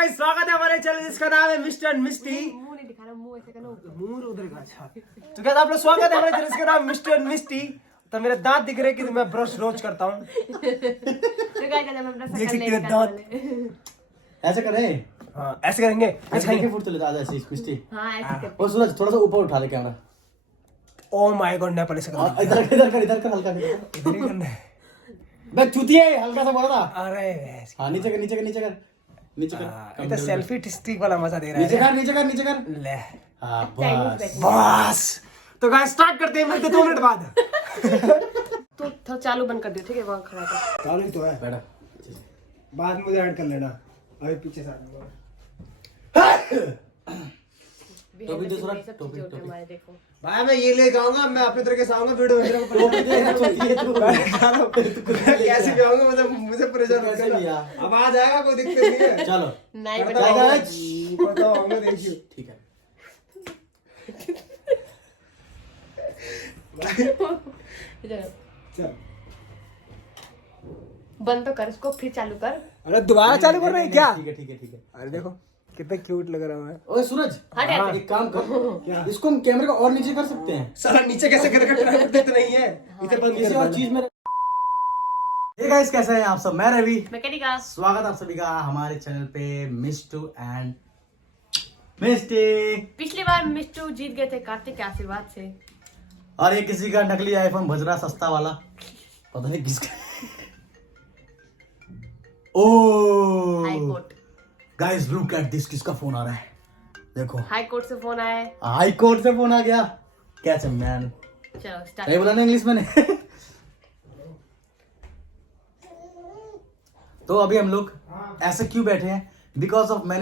Guys स्वागत है हमारे चैनल जिसका नाम है मिस्टर मिस्टी। मुंह नहीं दिखाना, मुंह ऐसे करना ऊपर। मुंह उधर का। अच्छा तो क्या आप लोग स्वागत है हमारे चैनल जिसका नाम मिस्टर मिस्टी। तो मेरे दांत दिख रहे कि तो मैं ब्रश रोज करता हूँ। तो गाइस जब हम ब्रश देख कर सकते हो दांत। ऐसे करें। हाँ ऐसे करेंगे। ऐसे खाएंगे फूड तो लेता आजा ऐसे मिस्टी। हां ऐसे कर। और सूरज थोड़ा सा ऊपर उठा दे camera. Oh my god Nepal ऐसे कर। इधर कर हल्का इधर ही करना है। बे चूतिए हल्का सा बोला था। अरे हां नीचे कर ये तो सेल्फी स्टिक वाला मजा दे रहा है। नीचे कर ले हां चाइनीज बस बस तो गाइस स्टार्ट करते हैं। मिलते 2 मिनट बाद। तो थोड़ा चालू बंद कर दियो, ठीक है? वहां खड़ा कर। चालू ही तो है। बैठा बाद में मुझे ऐड कर लेना। अभी पीछे से टोपी दे थोड़ा, सब टोपी, चीजें होती हैं टोपी। हमारे, देखो। भाई मैं ये ले जाऊंगा। मैं अपने तरीके से आऊंगा वीडियो में। टोपी दे चूतिए तू कैसे भी आऊंगा मुझे प्रेशर मत कैसे लिया? करना। अब आ जाएगा कोई दिक्कत नहीं है। चलो नहीं करता बता। हूँ, करता हूँ, देखियो। ठीक है चल बंद तो कर इसको, फिर चालू कर। अरे दोबारा चालू कर रहे हैं क्या? ठीक है अरे देखो कितना क्यूट लग रहा है। ओए सूरज हट यार। एक काम कर क्या? इसको हम कैमरे को और नीचे कर सकते हैं साला नीचे कैसे करके ट्राई करते तो नहीं है। इसे बंद किसी कर और देना। चीज में हे गाइस कैसे हैं आप सब। मैं रवि, मैकेनिका। स्वागत आप सभी का हमारे चैनल पे मिस्टू एंड मिस्टी। पिछली बार मिस्टू जीत गए थे कार्तिक के आशीर्वाद से। और ये किसी का नकली आईफोन बज रहा सस्ता वाला, पता नहीं किसका। Oh high court. Guys look at this, किसका फोन आ रहा है देखो। हाई कोर्ट से फोन आया है। हाई कोर्ट से फोन आ गया। कैसे मैन चलो स्टार्ट। सही बोला ना इंग्लिश में। तो अभी हम लोग ऐसे क्यों बैठे हैं, बिकॉज ऑफ मैं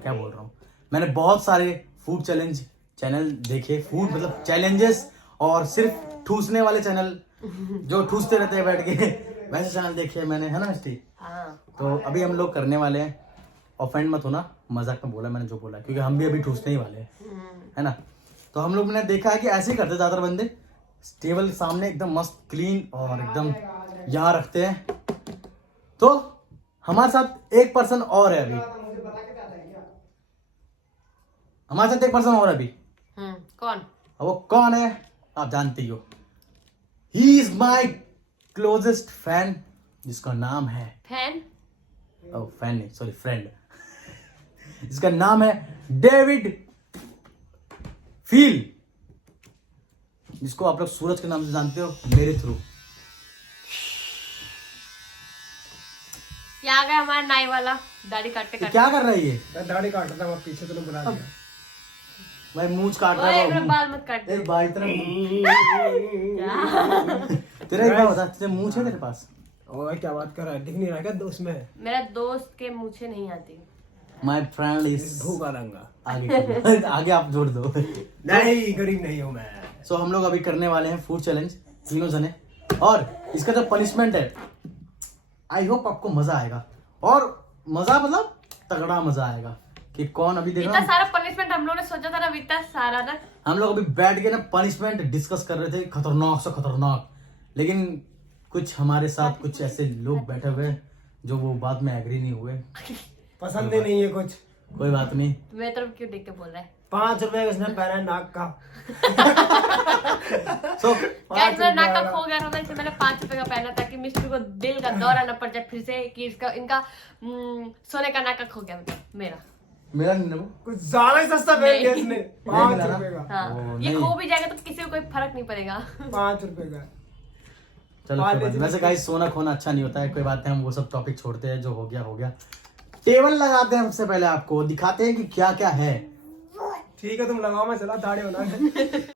क्या बोल रहा हूँ, मैंने बहुत सारे फूड चैनल देखे। फूड मतलब चैलेंजेस, और सिर्फ ठूसने वाले चैनल जो ठूसते रहते हैं बैठ के, वैसे चैनल देखे मैंने, है ना मिस्टी? हां तो अभी हम लोग करने वाले हैं। ऑफेंड मत होना, मजाक में बोला मैंने जो बोला, क्योंकि हम भी अभी ठूसने ही वाले हैं, है ना? तो हम लोग ने देखा है कि ऐसे ही करते ज्यादातर बंदे, टेबल के सामने एकदम मस्त क्लीन और एकदम यहाँ रखते हैं। तो हमारे साथ एक पर्सन और है अभी, हमारे साथ एक पर्सन और है अभी। कौन? अब वो कौन है आप जानते ही हो। He is my closest fan, जिसका नाम है फैन? ओह फैन नहीं, सॉरी फ्रेंड। इसका नाम है डेविड फील, जिसको आप लोग सूरज के नाम से जानते हो मेरे थ्रू। ये आ गया हमारा नाई वाला, दाढ़ी काटते तो काटते। क्या कर रहा है ये? मैं दाढ़ी काट रहा था, मैं पीछे तो बुला दिया। भाई मूंछ काट रहा ओए है मेरा वो। बाल मत काट दे। ए भाई तेरा तेरा एक बात बता, तेरे मूंछ है तेरे पास? ओए क्या बात कर रहा है? दिख नहीं रहा क्या दोस्त में? मेरा दोस्त के मूछे नहीं आती। माय फ्रेंड इज भूखा रंगा। आगे आगे आप जोड़ दो। नहीं गरीब नहीं हूँ मैं। सो हम लोग अभी करने वाले हैं फूड चैलेंज तीनों जने, और इसका जो पनिशमेंट है, आई होप आपको मजा आएगा। और मजा मतलब तगड़ा मजा आएगा कि कौन अभी इतना देखो। सारा पनिशमेंट हम लोगों ने सोचा था ना, इतना सारा ना। हम लोग अभी बैठ के ना पनिशमेंट डिस्कस कर रहे थे, खतरनाक से खतरनाक, लेकिन कुछ हमारे साथ कुछ ऐसे लोग बैठे हुए हैं जो वो बात में एग्री नहीं हुए। पसंद ही नहीं है कुछ। कोई बात नहीं। मेरे तरफ क्यों देख के बोल रहा है? 5 रुपए का इसने पहना है नाक का। सो गाइस मेरा नाक का खो गया था, इसलिए मैंने 5 रुपए का पहना ताकि मिस्टर को दिल का दौरा न पड़ जाए फिर से कि इनका सोने का नाक का खो गया, मतलब मेरा। मेरा नहीं ना वो। कुछ ज्यादा ही सस्ता पहन लिया इसने। नहीं 5 मिला ना? रुपए का। हाँ ओ, ये नहीं। खो भी जाएगा तो किसी को कोई फर्क नहीं पड़ेगा। 5 रुपए का। चलो कोई बात नहीं। वैसे गाइस सोना खोना अच्छा नहीं होता है, कोई बात नहीं, हम वो सब टॉपिक छोड़ते हैं, जो हो गया हो गया। टेबल लगाते हैं सबसे पहले, आपको दिखाते हैं कि क्या क्या है। ठीक है तुम लगाओ, मैं चला दाढ़ी बना के।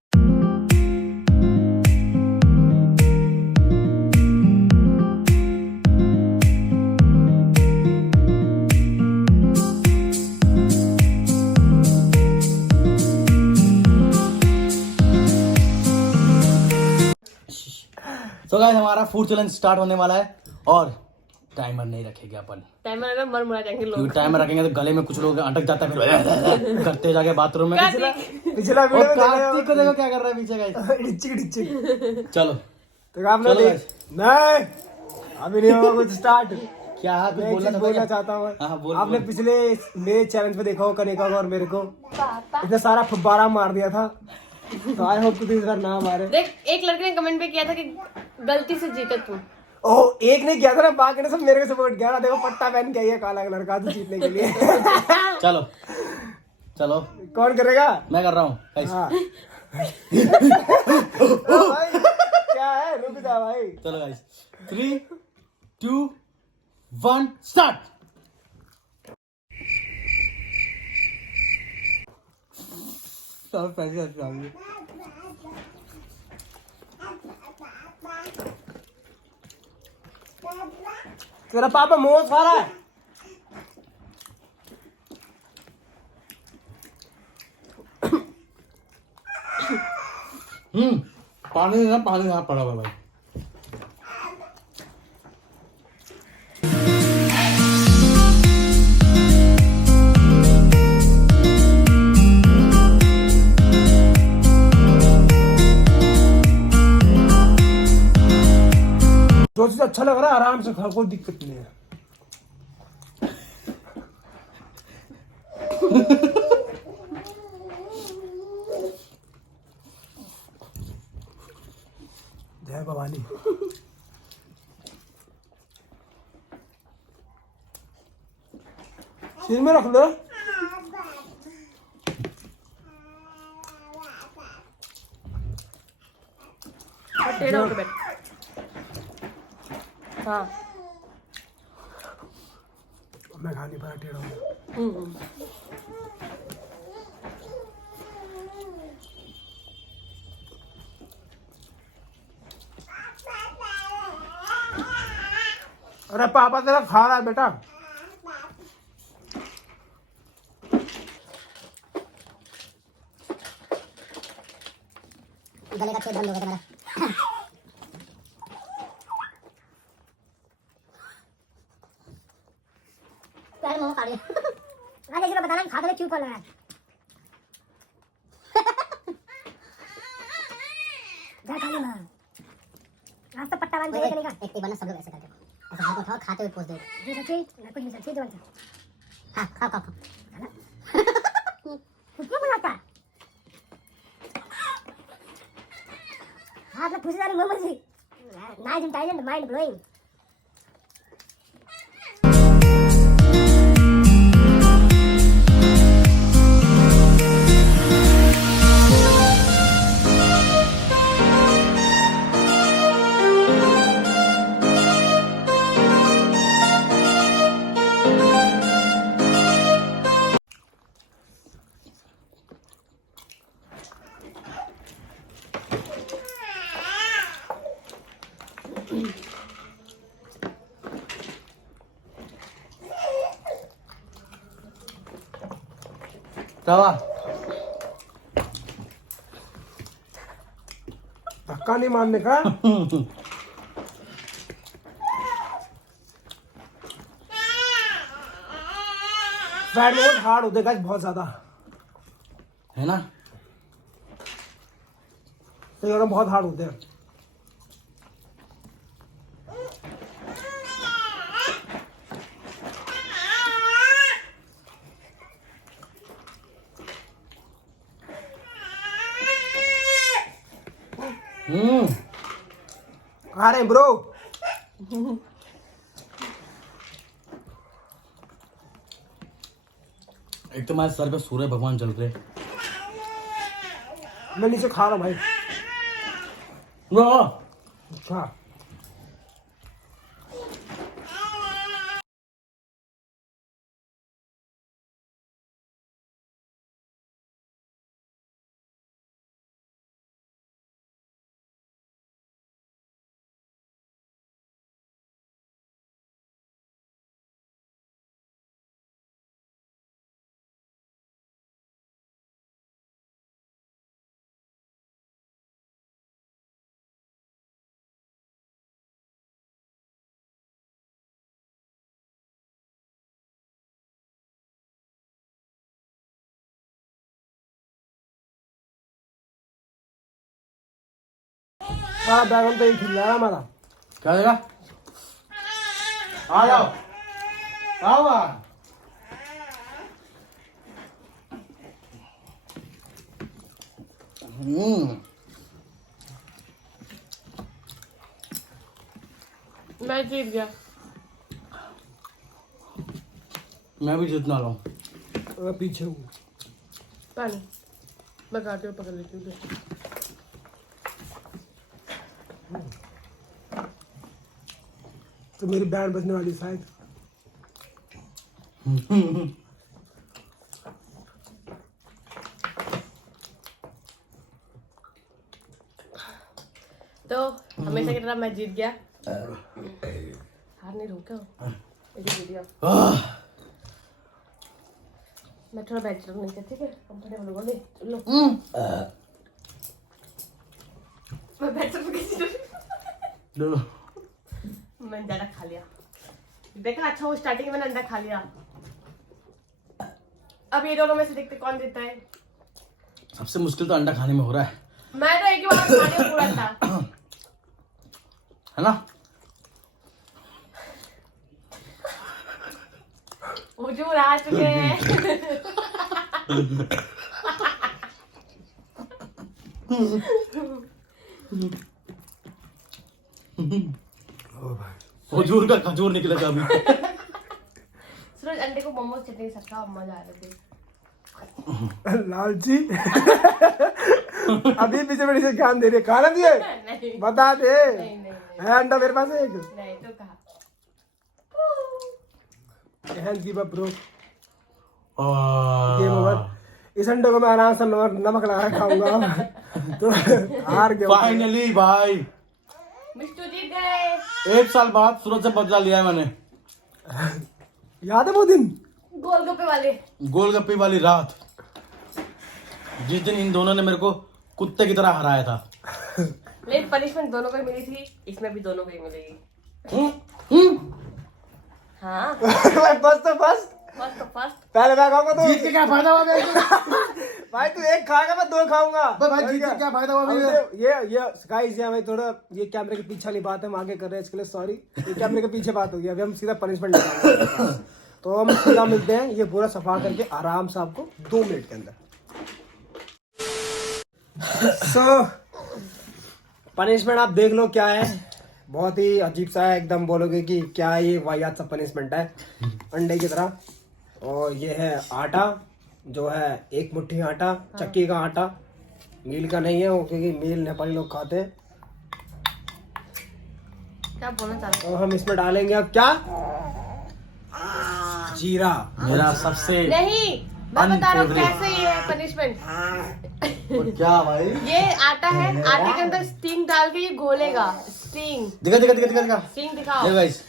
तो गाइस हमारा फूड चैलेंज स्टार्ट होने वाला है, और टाइमर नहीं रखेंगे अपन, टाइमर अगर मर मुरा जाएंगे क्योंकि लोग। टाइमर रखेंगे तो गले में कुछ लोग अटक जाता है, फिर करते जाके बाथरूम में। पिछला और वीडियो में कार्तिक को देखो क्या कर रहा है पीछे गाइस। डिचिक डिचिक। चलो तो आपने चलो देख नहीं अभी नहीं होगा कुछ स्टार्ट। क्या कुछ मैं एक चीज बोलना चाहता हाँ, हूँ। बोल, आपने बोल। पिछले मेरे चैलेंज पे देखा हो कनिका को और मेरे को पापा इतना सारा फुब्बारा मार दिया था, तो आई होप तू इस बार ना मारे। देख, एक लड़के ने कमेंट पे किया था कि गलती से जीते तू। ओ एक ने किया था ना, बाकी ने सब मेरे को सपोर्ट किया ना। देखो पट्टा पहन के आई है काला कलर का, तो जीतने के लिए। चलो चलो कौन करेगा? मैं कर रहा हूँ guys। हाँ। हाँ भाई, क्या है, रुक जा भाई। चलो गाइस 3 2 1 स्टार्ट। सब पैसे अच्छे आएंगे। तेरा पापा मोमोज खा रहा है। पानी ना, पानी यहाँ पड़ा हुआ है भाई। जो चीज अच्छा लग रहा है आराम से खा, कोई दिक्कत नहीं है। जय भवानी। सिर में रख लो। टेढ़ा होकर बैठ। हाँ। मैं खा नहीं पाया, टेढ़ा हो गया। अरे पापा तेरा खा रहा है बेटा। गले का छेद बंद हो गया तुम्हारा। पहले मोमो खा लिया। आज ऐसे बताना कि खा के क्यों फल रहा है। जा खा लिया। आज तो पट्टा बांध के चलेगा। एक टेबल ना सब लोग ऐसे करते हो। ऐसे हाथ उठाओ, खाते हुए पोज दो। जी सच्ची, मैं कुछ नहीं सच्ची जवान सा। हाँ खाओ खाओ खाओ। कुछ क्यों बनाता? आप लोग पूछे जा रहे momo ji. Nice intelligent mind blowing. तवा धक्का नहीं मारने का। फ्राइड मोमोज हार्ड होते हैं बहुत ज्यादा, है ना। तो बहुत हार्ड होते हैं। खा रहे हैं ब्रो। एक तो हमारे सर पे सूर्य भगवान चल रहे। मैं नीचे खा रहा हूँ भाई। वाह, अच्छा सारा बैगन तो ही खिल रहा है हमारा। क्या देगा? आ जाओ। आवा मैं जीत गया। मैं भी जीतने वाला हूँ। मैं पीछे हूँ। पानी मैं काटे हुए पकड़ लेती हूँ। तो मेरी बैंड बजने वाली शायद। तो हमेशा की तरह मैं जीत गया। हार नहीं रोका वीडियो। मैं थोड़ा बैठ जाऊँ नीचे, ठीक है? कंफर्टेबल हो ले लो। मैं बैठ सकूँ? मैंने ज़्यादा खा लिया। देखा अच्छा वो स्टार्टिंग में मैंने अंडा खा लिया। अब ये दोनों में से देखते कौन जीतता है। सबसे मुश्किल तो अंडा खाने में हो रहा है। मैं तो एक ही बार खा लिया पूरा अंडा, है ना? हुजूर आ चुके हैं। हुजूर का खजूर निकलेगा अभी। सूरज अंडे को मोमोज चटनी से खाओ, मजा आ रहा है। लालची अभी पीछे बड़ी से ज्ञान दे रही है। खाना दिए नहीं बता दे। नहीं नहीं है अंडा मेरे पास एक। नहीं तो कहा give up bro. Ah. Game over. इस अंडे को मैं आराम से नमक लगा के खाऊंगा। तो हार गया। फाइनली भाई मिस्टू जीत गए। 1 साल बाद सूरज से बदला लिया है मैंने। याद है वो दिन? गोलगप्पे वाले। गोलगप्पे वाली रात, जिस दिन इन दोनों ने मेरे को कुत्ते की तरह हराया था। लेकिन पनिशमेंट दोनों को ही मिली थी, इसमें भी दोनों को ही मिलेगी। हाँ बस तो बस। फर्स्ट तो फर्स्ट। पहले मैं खाऊंगा तो जीत के क्या फायदा हुआ मेरे को? भाई तू एक खाएगा मैं 2 खाऊंगा। भाई जीत के क्या फायदा हुआ मेरे को? ये गाइस ये भाई थोड़ा ये कैमरे के पीछे वाली बात है, हम आगे कर रहे हैं इसके लिए सॉरी। ये कैमरे के पीछे बात हो गई, अभी हम सीधा पनिशमेंट निकालेंगे। तो हम सीधा मिलते हैं ये पूरा सफा करके आराम से आपको 2 मिनट के अंदर। सो पनिशमेंट आप देख लो क्या है। बहुत ही अजीब सा है, एकदम बोलोगे कि क्या ये वाहियात सा पनिशमेंट है अंडे की तरह। और ये है आटा, जो है 1 मुट्ठी आटा, चक्की का आटा, मील का नहीं है वो, क्योंकि मील नेपाली लोग खाते हैं। क्या बोलना चाहते तो हम इसमें डालेंगे अब क्या? जीरा। मेरा सबसे नहीं, मैं बता रहा हूँ Unfavorite। कैसे ये है पनिशमेंट। और क्या भाई? ये आटा है, आटे के अंदर स्टिंग डाल के ये घोलेगा। स्टिंग दिखा दिखा दिखा दिखा। स्टिंग दिखाओ। ये गाइस,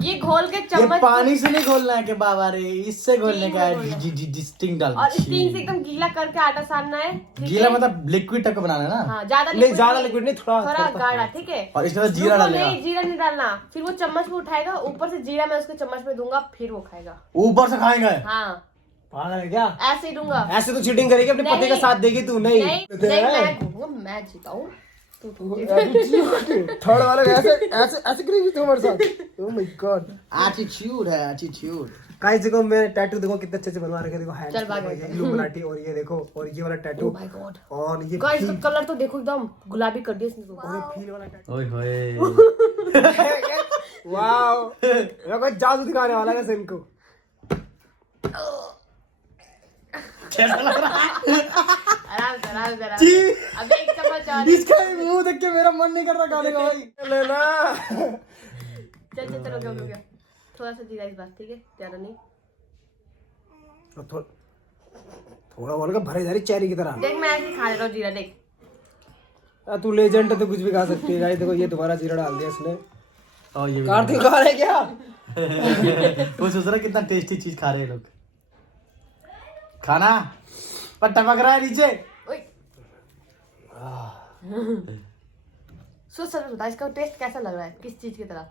ये घोल के ये चम्मच पानी से नहीं घोलना है कि बाबा रे, इससे घोलने का घोलना है। स्टिंग डाल। और स्टिंग से एकदम गीला करके आटा सानना है, ठीक गीला है? मतलब लिक्विड टाइप का बनाना है ना। हाँ, ज्यादा नहीं ज्यादा लिक्विड नहीं, थोड़ा थोड़ा गाढ़ा, ठीक है? और इसमें जीरा रुको, डालेगा। नहीं जीरा नहीं डालना। फिर वो चम्मच में उठाएगा, ऊपर से जीरा मैं उसके चम्मच में दूंगा, फिर वो खाएगा। ऊपर से खाएंगे। हाँ पागल है क्या? ऐसे ही दूंगा। ऐसे तो चीटिंग करेगी, अपने पति का नहीं। साथ देगी तू। नहीं नहीं मैं घूमूंगा, मैं जीताऊं। थर्ड वाले ऐसे ऐसे ऐसे करेगी तू हमारे साथ। ओह माय गॉड, एटीट्यूड है, एटीट्यूड। गाइस देखो मेरे टैटू देखो कितने अच्छे से बनवा रखे। देखो हैंड चल भाग। इल्यूमिनाटी, और ये देखो, और ये वाला टैटू, Oh my God। और ये गाइस फील कलर तो देखो एकदम गुलाबी कर दिया इसने तो। वाला टैटू। ओए होए। वाओ, ये कोई जादू दिखाने वाला है इनको। आराम से आराम से आराम से। अब एक चम्मच और। इसका मुंह देख के मेरा मन नहीं कर रहा खाने का भाई। लेना चल चल चलो, हो गया। थोड़ा सा जीरा इस बात, ठीक है? ज्यादा नहीं। थोड़ा बोल के भरे जा रही चेरी की तरह। देख मैं ऐसे ही खा ले रहा हूँ जीरा, देख। तू लेजेंड है तो कुछ भी खा सकती है। गाइस देखो ये दोबारा जीरा डाल दिया इसने। और ये भी कार्तिक खा रहे क्या? वो सोच रहा कितना टेस्टी चीज खा रहे हैं लोग। खाना पर टपक रहा है नीचे। ओए। सोच समझ बता, इसका टेस्ट कैसा लग रहा है, किस चीज की तरह?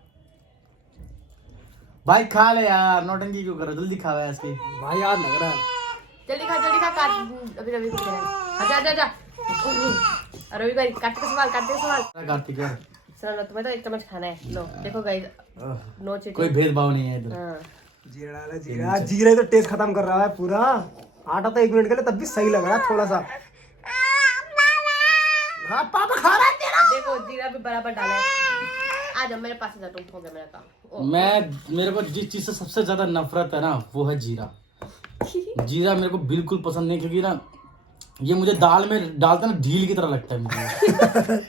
भाई खा ले यार, नौटंकी क्यों कर रहा है? जल्दी खा यार इसकी। भाई याद लग रहा है। जल्दी खा काट। अभी रवि को दे रहा है। आजा आजा आजा। रवि भाई काट के सवाल, काट के सवाल। कार्तिक यार, सुनो लो, तुम्हें तो 1 चम्मच खाना है। लो देखो गाइस, नो चीटिंग। कोई भेदभाव नहीं है इधर। हाँ जीरा डाला, जीरा जीरा ही तो टेस्ट खत्म कर रहा है पूरा। आटा तो 1 मिनट के लिए तब भी सही लग रहा है थोड़ा सा। हाँ पापा खा रहा है तेरा। देखो जीरा भी बराबर डाला है। आ जाओ मेरे पास जा, तुम हो गया मेरा काम। मेरे को जिस चीज से सबसे ज्यादा नफरत है ना वो है जीरा। जीरा मेरे को बिल्कुल पसंद नहीं, क्योंकि ना ये मुझे दाल में डालता ना ढील की तरह लगता है मुझे।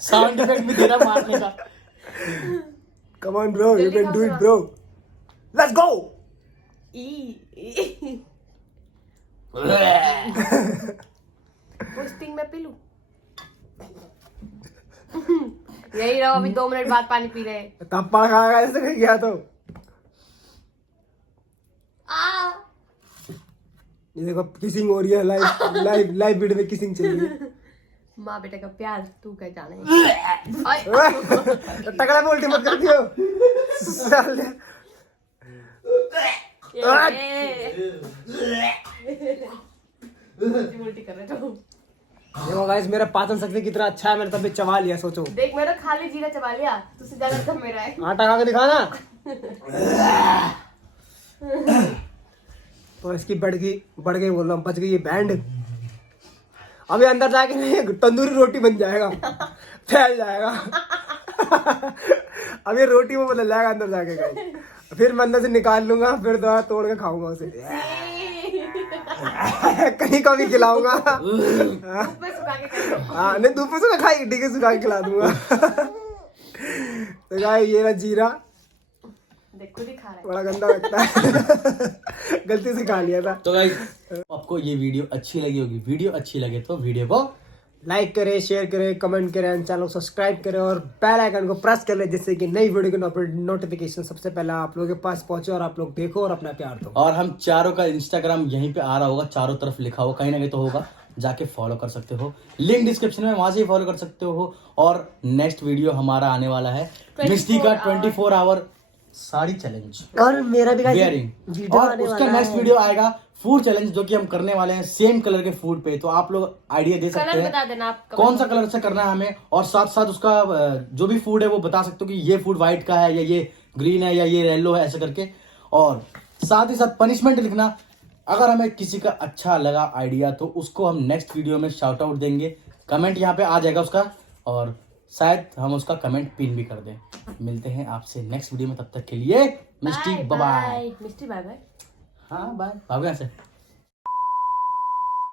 साउंड इफेक्ट भी दे रहा मारने का। Come on bro, you can do it bro, let's go. वो स्टिंग में पी लूं? यही रहो, अभी 2 मिनट बाद पानी पी रहे। तब पड़ खाएगा ऐसे कहीं गया तो। ये देखो किसिंग हो रही है, लाइव वीडियो में किसिंग चल रही है। माँ बेटे का प्यार तू क्या जाने। टकला में उल्टी मत कर दियो। उल्टी कर रहे तो। देखो गाइस मेरा पाचन शक्ति कितना अच्छा है, मैंने तभी चबा लिया। सोचो देख मेरा खाली जीरा चबा लिया, तुझसे ज्यादा तो मेरा है। आटा खा के दिखाना। तो इसकी बढ़ गई बोल रहा हूँ, बच गई ये बैंड। अभी अंदर जाके नहीं तंदूरी रोटी बन जाएगा, फैल जाएगा। अब ये रोटी में बदल जाएगा अंदर जाके गाइस। फिर मैं अंदर से निकाल लूंगा, फिर दोबारा तोड़ के खाऊंगा उसे। कहीं का भी खिलाऊंगा। धूप में सुखा के खाओ। हाँ नहीं धूप में सुखा खाई, ठीक है सुखा के खिला दूंगा। तो गाइस ये रहा जीरा, देख खुद ही खा रहा है। बड़ा गंदा लगता है। गलती से खा लिया था। तो गाइस आपको ये वीडियो अच्छी लगी होगी, वीडियो अच्छी लगे तो वीडियो को लाइक करें, शेयर करें, कमेंट करें, एंड चैनल को सब्सक्राइब करें और बेल आइकन को प्रेस कर लें, जिससे कि नई वीडियो की नोटिफिकेशन सबसे पहले आप लोगों के पास पहुंचे और आप लोग देखो और अपना प्यार दो। और हम चारों का इंस्टाग्राम यहीं पे आ रहा होगा, चारों तरफ लिखा होगा, कहीं ना कहीं तो होगा, जाके फॉलो कर सकते हो। लिंक डिस्क्रिप्शन में, वहां से ही फॉलो कर सकते हो। और नेक्स्ट वीडियो हमारा आने वाला है मिस्टी का 24 आवर साड़ी चैलेंज और मेरा भी वेयरिंग, और उसका नेक्स्ट वीडियो आएगा फूड चैलेंज, जो कि हम करने वाले हैं सेम कलर के फूड पे। तो आप लोग आइडिया दे सकते कलर बता हैं देना आप कौन सा कलर से करना है हमें, और साथ साथ उसका जो भी फूड है वो बता सकते हो कि ये फूड व्हाइट का है या ये ग्रीन है या ये येलो है, ऐसे करके। और साथ ही साथ पनिशमेंट लिखना, अगर हमें किसी का अच्छा लगा आइडिया तो उसको हम नेक्स्ट वीडियो में शाउट आउट देंगे। कमेंट यहाँ पे आ जाएगा उसका, और शायद हम उसका कमेंट पिन भी कर दें। मिलते हैं आपसे नेक्स्ट वीडियो में, तब तक के लिए मिस्टी बाय बाय। मिस्टी बाय बाय। हाँ बाय, भागो यहाँ से।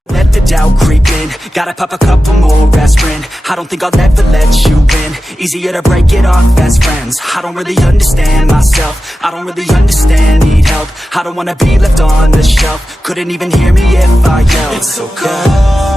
Let the doubt creep in, gotta pop a couple more aspirin. I don't think I'll ever let you in. Easier to break it off best friends. I don't really understand myself, I don't really understand, need help. I don't wanna be left on the shelf, couldn't even hear me if I yelled. It's so cold